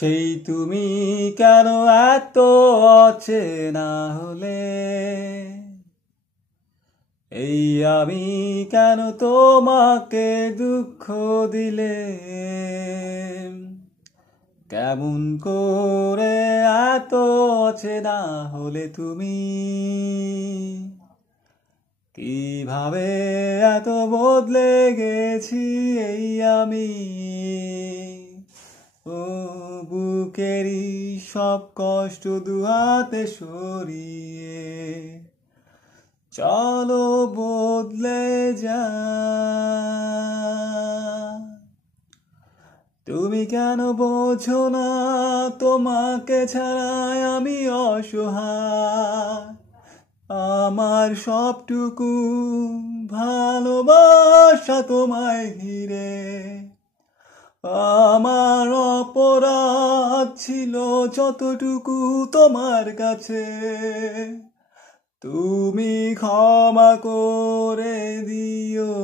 সেই তুমি কেন এত অচেনা হলে, এই আমি কেন তোমাকে দুঃখ দিলে, কেমন করে এত অচেনা হলে তুমি, কিভাবে এত বদলে গেছি এই আমি। ও বুকেরই সব কষ্ট দুহাতে সরিয়ে চলো বদলে যা। তুমি কেন বোঝো না তোমাকে ছাড়াই আমি অসহায়, আমার সবটুকু ভালোবাসা তোমায় ঘিরে। আমার অপরাধ ছিল যতটুকু তোমার কাছে, তুমি ক্ষমা করে দিও।